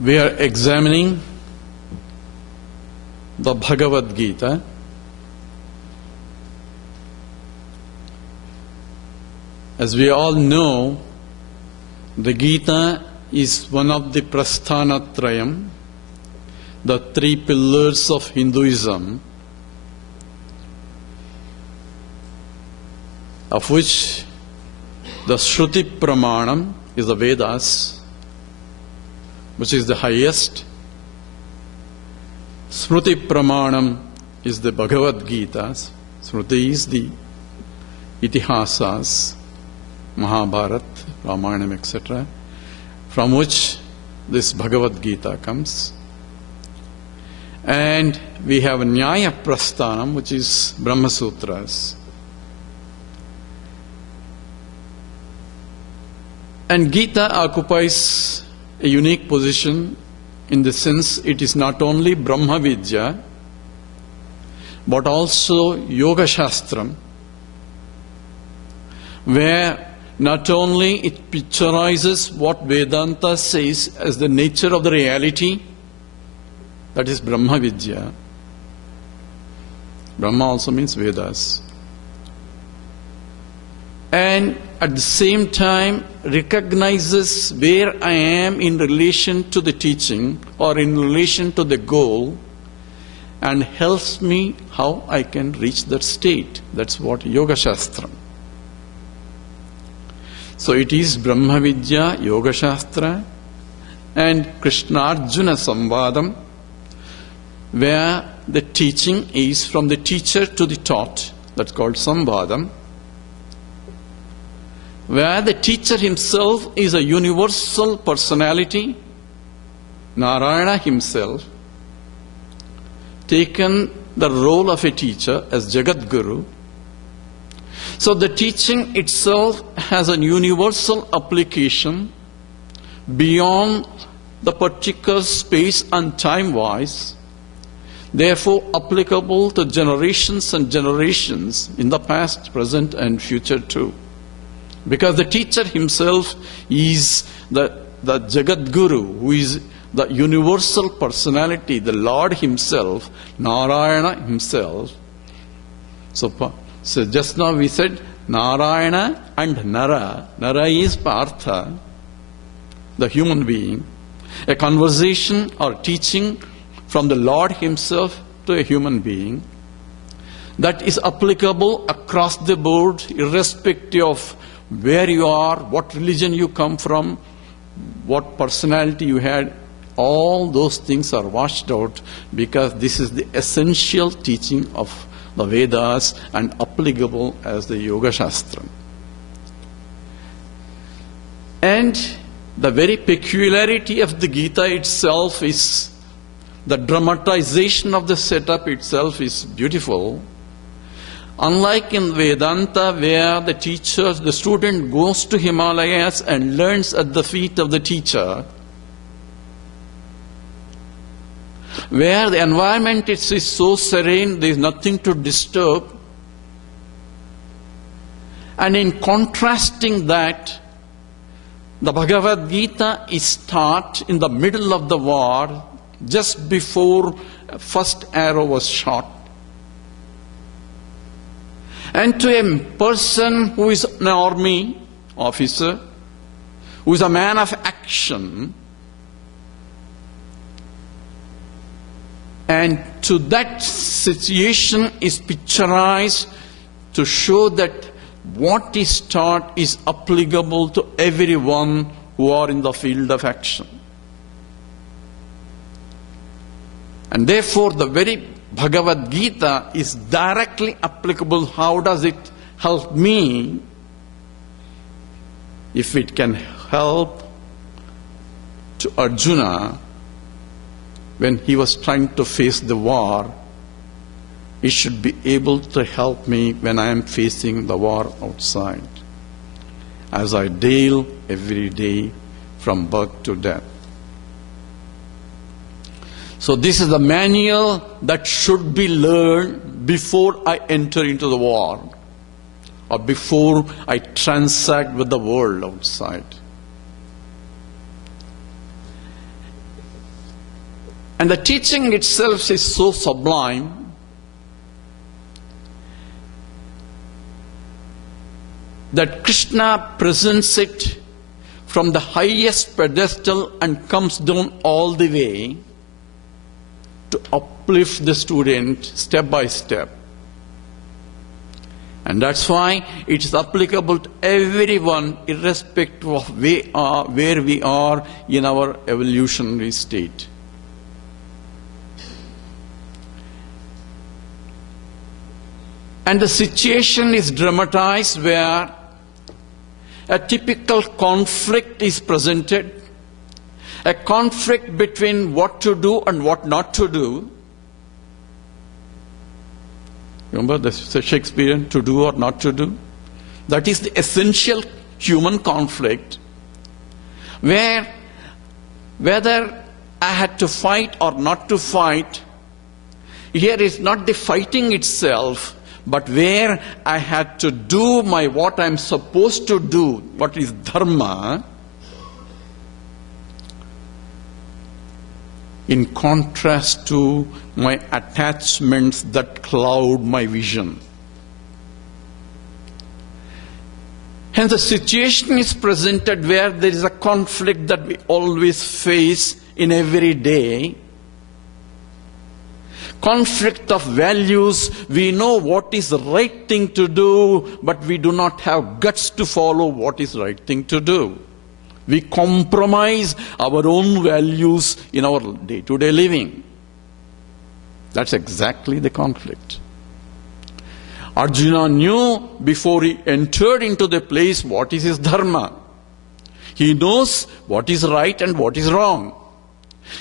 We are examining the Bhagavad Gita. As we all know, the Gita is one of the Prasthanatrayam, the three pillars of Hinduism, of which the Shruti Pramanam is the Vedas, which is the highest. Smruti Pramanam is the Bhagavad Gita. Smruti is the Itihasas, Mahabharata, Ramayana, etc., from which this Bhagavad Gita comes. And we have Nyaya Prasthanam, which is Brahma Sutras. And Gita occupies a unique position in the sense it is not only Brahma Vidya, but also Yoga Shastram, where not only it picturizes what Vedanta says as the nature of the reality, that is Brahma Vidya. Brahma also means Vedas. And at the same time recognizes where I am in relation to the teaching or in relation to the goal, and helps me how I can reach that state. That's what Yoga Shastram. So it is Brahma Vidya, Yoga Shastra, and Krishna Arjuna Samvadam, where the teaching is from the teacher to the taught. That's called Samvadam. Where the teacher himself is a universal personality, Narayana himself, taken the role of a teacher as Jagat Guru. So the teaching itself has a universal application beyond the particular space and time-wise, therefore applicable to generations and generations in the past, present and future too. Because the teacher himself is the Jagat Guru, who is the universal personality, the Lord himself, Narayana himself. So just now we said Narayana and Nara. Nara is Partha, the human being. A conversation or teaching from the Lord himself to a human being that is applicable across the board, irrespective of where you are, what religion you come from, what personality you had. All those things are washed out because this is the essential teaching of the Vedas and applicable as the Yoga Shastra. And the very peculiarity of the Gita itself is the dramatization of the setup itself is beautiful. Unlike in Vedanta, where the teacher, the student goes to Himalayas and learns at the feet of the teacher, where the environment is so serene, there is nothing to disturb. And in contrasting that, the Bhagavad Gita is taught in the middle of the war, just before first arrow was shot. And to a person who is an army officer, who is a man of action, and to that situation is picturized to show that what is taught is applicable to everyone who are in the field of action. And therefore the very Bhagavad Gita is directly applicable. How does it help me? If it can help to Arjuna when he was trying to face the war, it should be able to help me when I am facing the war outside, as I deal every day from birth to death. So this is the manual that should be learned before I enter into the war, or before I transact with the world outside. And the teaching itself is so sublime that Krishna presents it from the highest pedestal and comes down all the way to uplift the student step by step. And that's why it is applicable to everyone, irrespective of where we are in our evolutionary state. And the situation is dramatized where a typical conflict is presented, a conflict between what to do and what not to do. Remember the Shakespearean, to do or not to do? That is the essential human conflict, where whether I had to fight or not to fight, here is not the fighting itself, but where I had to do what I'm supposed to do, what is dharma, in contrast to my attachments that cloud my vision. Hence the situation is presented where there is a conflict that we always face in every day. Conflict of values. We know what is the right thing to do, but we do not have guts to follow what is the right thing to do. We compromise our own values in our day-to-day living. That's exactly the conflict. Arjuna knew before he entered into the place what is his dharma. He knows what is right and what is wrong.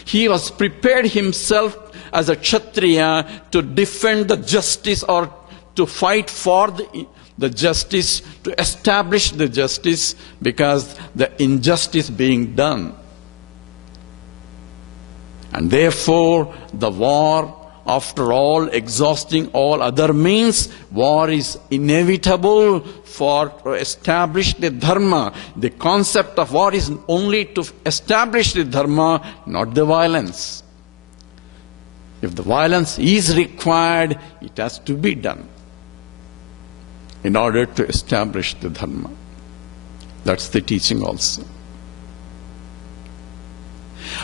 He was prepared himself as a Kshatriya to defend the justice or to fight for the justice, to establish the justice, because the injustice being done. And therefore, the war, after all, exhausting all other means, war is inevitable to establish the dharma. The concept of war is only to establish the dharma, not the violence. If the violence is required, it has to be done in order to establish the dharma. That's the teaching also.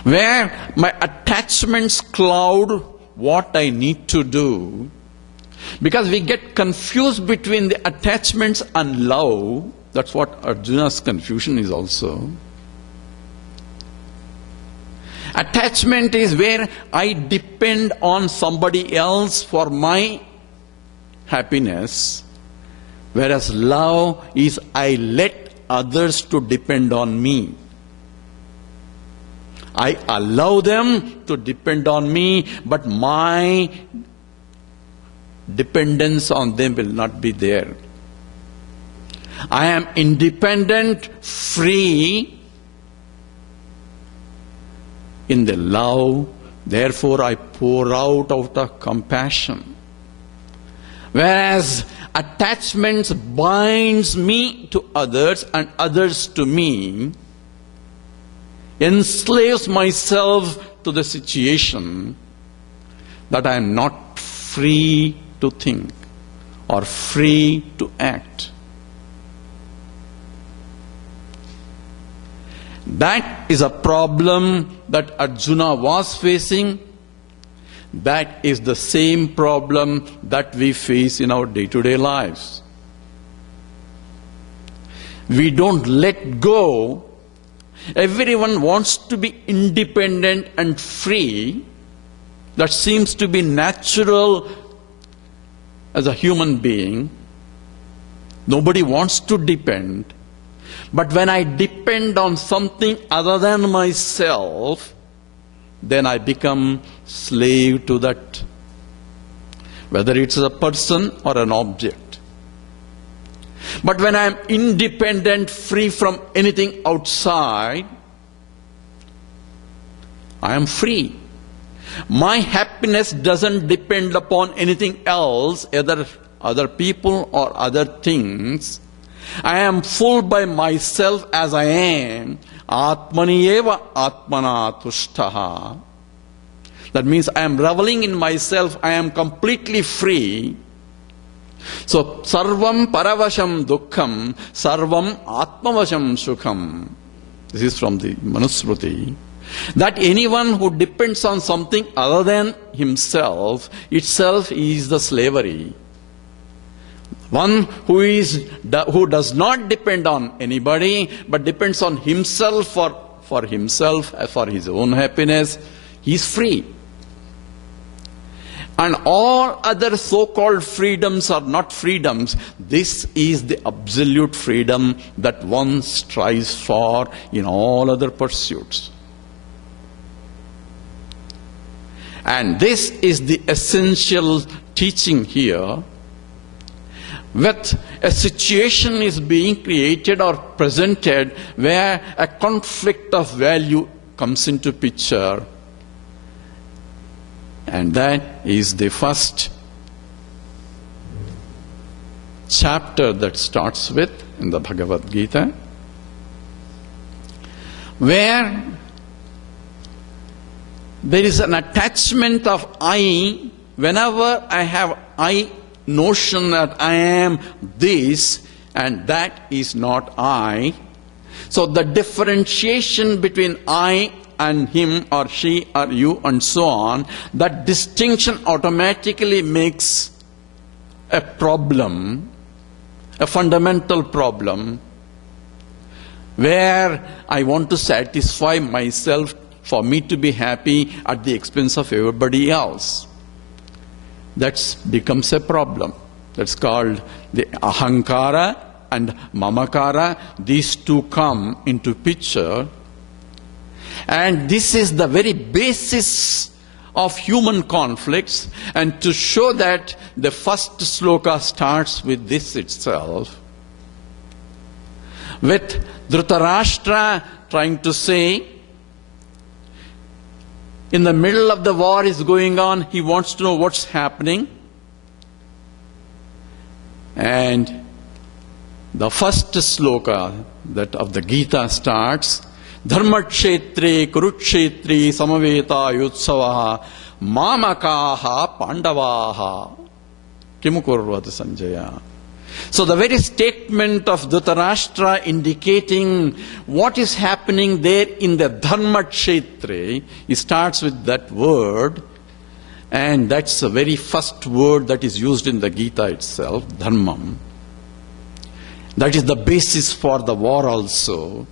Where my attachments cloud what I need to do, because we get confused between the attachments and love. That's what Arjuna's confusion is also. Attachment is where I depend on somebody else for my happiness, whereas love is I let others to depend on me. I allow them to depend on me, but my dependence on them will not be there. I am independent, free in the love, therefore I pour out of compassion. Whereas attachments binds me to others and others to me, enslaves myself to the situation that I am not free to think or free to act. That is a problem that Arjuna was facing. That is the same problem that we face in our day-to-day lives. We don't let go. Everyone wants to be independent and free. That seems to be natural as a human being. Nobody wants to depend. But when I depend on something other than myself, then I become slave to that, whether it's a person or an object. But when I am independent, free from anything outside, I am free. My happiness doesn't depend upon anything else, either other people or other things. I am full by myself as I am. Atmani eva atmana tushtaha. That means I am reveling in myself, I am completely free. So, sarvam paravasham dukkham, sarvam atmavasham sukham. This is from the Manusmriti. That anyone who depends on something other than himself, itself is the slavery. One who does not depend on anybody, but depends on himself for himself, for his own happiness, he is free. And all other so-called freedoms are not freedoms. This is the absolute freedom that one strives for in all other pursuits. And this is the essential teaching here. With a situation is being created or presented where a conflict of value comes into picture. And that is the first chapter that starts with in the Bhagavad Gita, where there is an attachment of I. Whenever I have I notion that I am this and that is not I, so the differentiation between I and him or she or you and so on, that distinction automatically makes a problem, a fundamental problem, where I want to satisfy myself for me to be happy at the expense of everybody else. That becomes a problem. That's called the ahankara and mamakara. These two come into picture. And this is the very basis of human conflicts. And to show that, the first sloka starts with this itself, with Dhritarashtra trying to say, in the middle of the war is going on, he wants to know what's happening. And the first sloka that of the Gita starts, Dharmakshetre Kurukshetri Samaveta Yutsavaha Mamakaha Pandavaha Kimukurvat Sanjaya. So the very statement of Dhritarashtra indicating what is happening there in the Dharmakshetre, it starts with that word, and that's the very first word that is used in the Gita itself, Dharmam. That is the basis for the war also,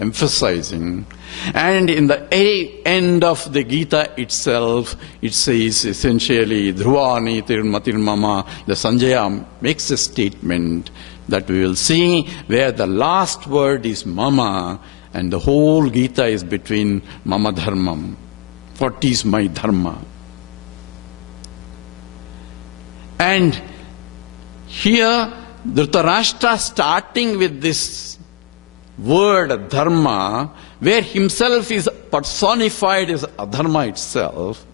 emphasizing. And in the end of the Gita itself, it says essentially, Dhruvani Tirmatir Mama. The Sanjaya makes a statement that we will see where the last word is Mama, and the whole Gita is between Mama Dharmam. What is my Dharma? And here, Dhritarashtra starting with this word Dharma, where himself is personified as Adharma itself,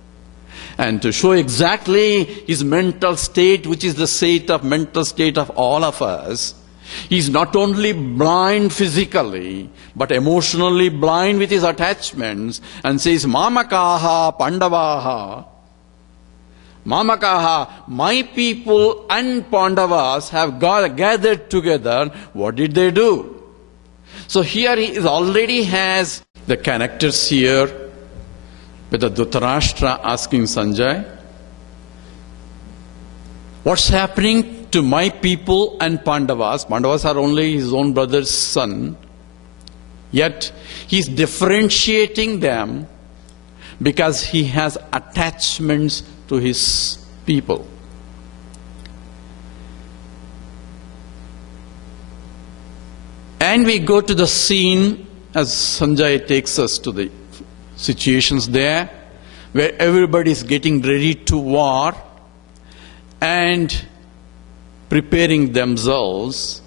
and to show exactly his mental state, which is the mental state of all of us. He is not only blind physically, but emotionally blind with his attachments, and says, Mamakaha Pandavaha. Mamakaha, my people and Pandavas have gathered together. What did they do? So here he already has the characters here, with the Dhritarashtra asking Sanjay, what's happening to my people and Pandavas? Pandavas are only his own brother's son. Yet he's differentiating them because he has attachments to his people. And we go to the scene as Sanjay takes us to the situations there where everybody is getting ready to war and preparing themselves,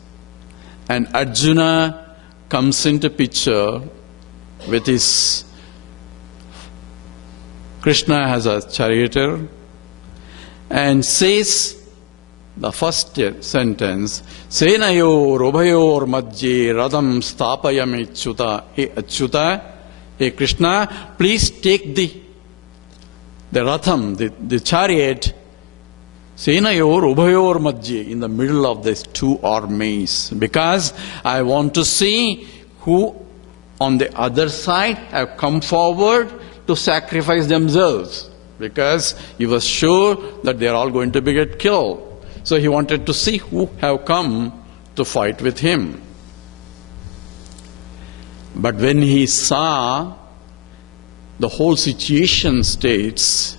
and Arjuna comes into picture with his Krishna has a charioteer and says the first sentence, Senayor Ubhayor Madhye Radham Stapayam Achyuta. Hey Achyuta, hey Krishna, please take the the ratham, the chariot, Senayor Ubhayor Madhye, in the middle of these two armies, because I want to see who on the other side have come forward to sacrifice themselves, because he was sure that they are all going to be get killed. So he wanted to see who have come to fight with him. But when he saw the whole situation states,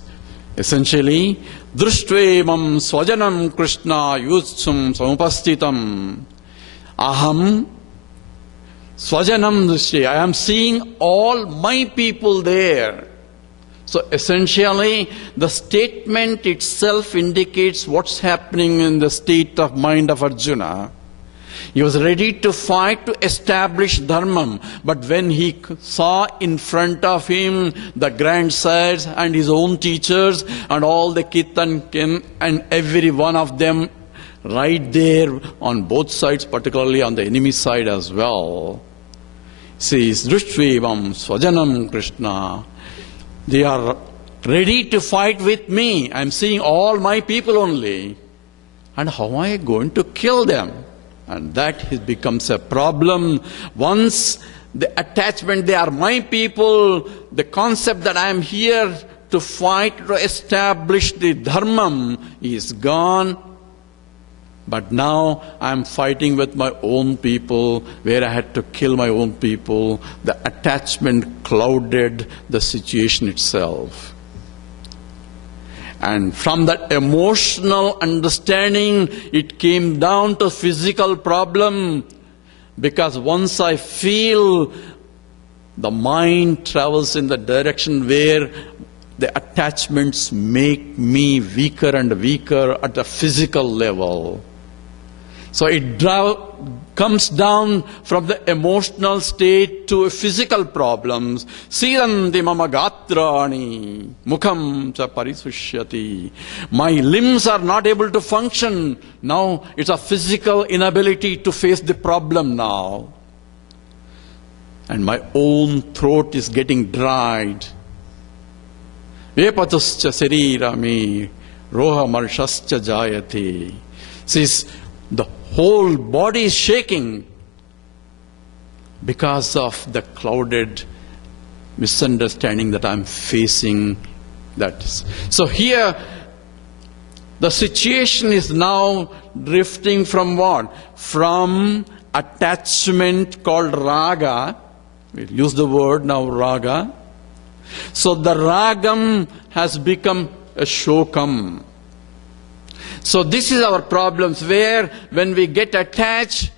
essentially, Drishtvevam swajanam Krishna yutsum samupastitam aham swajanam drishti. I am seeing all my people there. So essentially, the statement itself indicates what's happening in the state of mind of Arjuna. He was ready to fight to establish dharma, but when he saw in front of him the grandsires and his own teachers and all the kith and kin and every one of them right there on both sides, particularly on the enemy side as well, says, Drishtvevam swajanam Krishna. They are ready to fight with me. I am seeing all my people only. And how am I going to kill them? And that becomes a problem. Once the attachment, they are my people, the concept that I am here to fight, to establish the dharma is gone. But now I am fighting with my own people, where I had to kill my own people. The attachment clouded the situation itself. And from that emotional understanding, it came down to physical problem. Because once I feel, the mind travels in the direction where the attachments make me weaker and weaker at a physical level. So it comes down from the emotional state to physical problems. Siranti mama gatrani mukham cha parisushyati. My limbs are not able to function. Now it's a physical inability to face the problem now. And my own throat is getting dried. Vepatuscha sarirami roha marshascha jayate. Says the whole body is shaking because of the clouded misunderstanding that I'm facing. So here, the situation is now drifting from what? From attachment called raga. We'll use the word now, raga. So the ragam has become a shokam. So this is our problems, where when we get attached,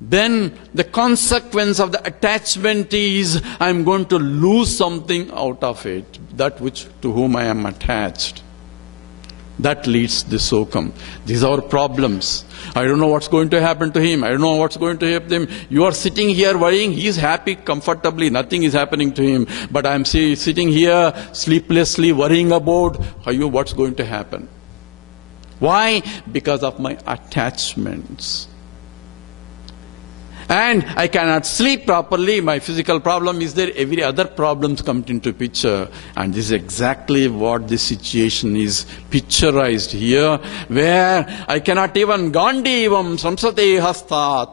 then the consequence of the attachment is I'm going to lose something out of it, that which to whom I am attached. That leads the sokam. These are our problems. I don't know what's going to happen to him. I don't know what's going to happen to him. You are sitting here worrying. He is happy comfortably. Nothing is happening to him. But I'm sitting here sleeplessly worrying about what's going to happen. Why? Because of my attachments. And I cannot sleep properly. My physical problem is there. Every other problem comes into picture. And this is exactly what the situation is picturized here, where I cannot even gandivam samsate hastat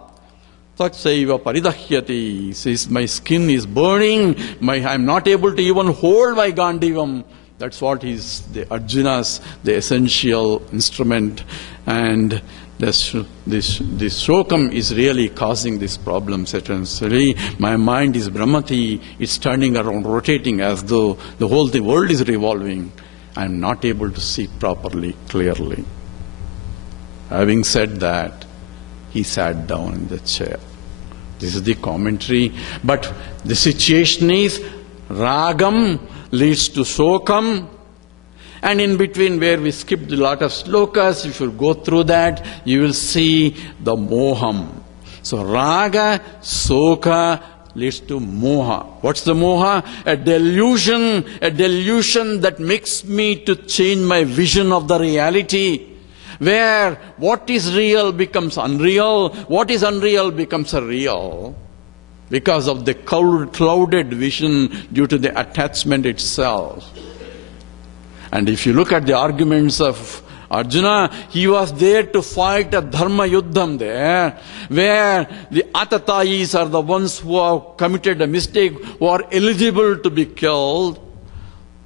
tatsaiva paridahyati. Says my skin is burning. I'm not able to even hold my gandivam. That's what is the Arjuna's, the essential instrument. And this shokam is really causing these problems. Essentially, my mind is brahmati. It's turning around, rotating as though the whole world is revolving. I'm not able to see properly, clearly. Having said that, he sat down in the chair. This is the commentary. But the situation is ragam leads to shokam, and in between, where we skipped a lot of slokas, if you go through that, you will see the moham. So raga, soka leads to moha. What's the moha? A delusion that makes me to change my vision of the reality, where what is real becomes unreal, what is unreal becomes a real, because of the clouded vision due to the attachment itself. And if you look at the arguments of Arjuna, he was there to fight a dharma yuddham there, where the atatayis are the ones who have committed a mistake, who are eligible to be killed.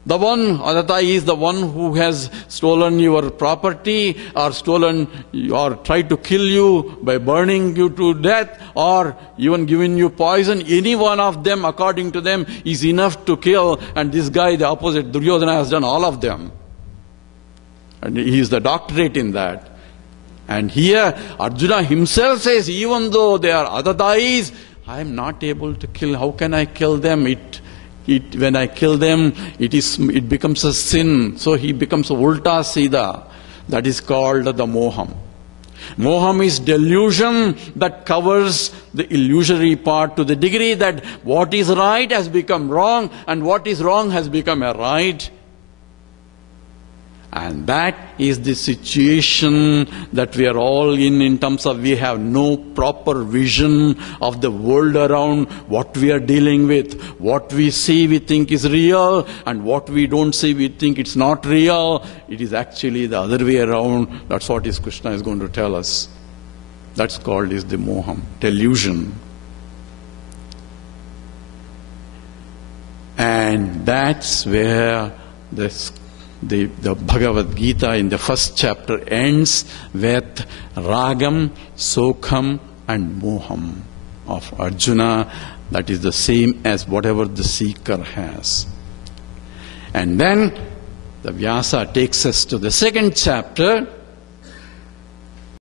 The one, Adatayi, is the one who has stolen your property, or stolen, or tried to kill you by burning you to death, or even giving you poison. Any one of them, according to them, is enough to kill. And this guy, the opposite, Duryodhana, has done all of them. And he is the doctorate in that. And here, Arjuna himself says, even though they are Adatayis, I am not able to kill. How can I kill them? When I kill them, it becomes a sin. So he becomes a ulta sida. That is called the moham. Moham is delusion that covers the illusory part to the degree that what is right has become wrong and what is wrong has become a right. And that is the situation that we are all in terms of we have no proper vision of the world around, what we are dealing with. What we see we think is real, and what we don't see we think it's not real. It is actually the other way around. That's what Krishna is going to tell us. That's called is the moham, delusion. And that's where the Bhagavad Gita in the first chapter ends with Ragam, Sokham and Moham of Arjuna. That is the same as whatever the seeker has. And then the Vyasa takes us to the second chapter,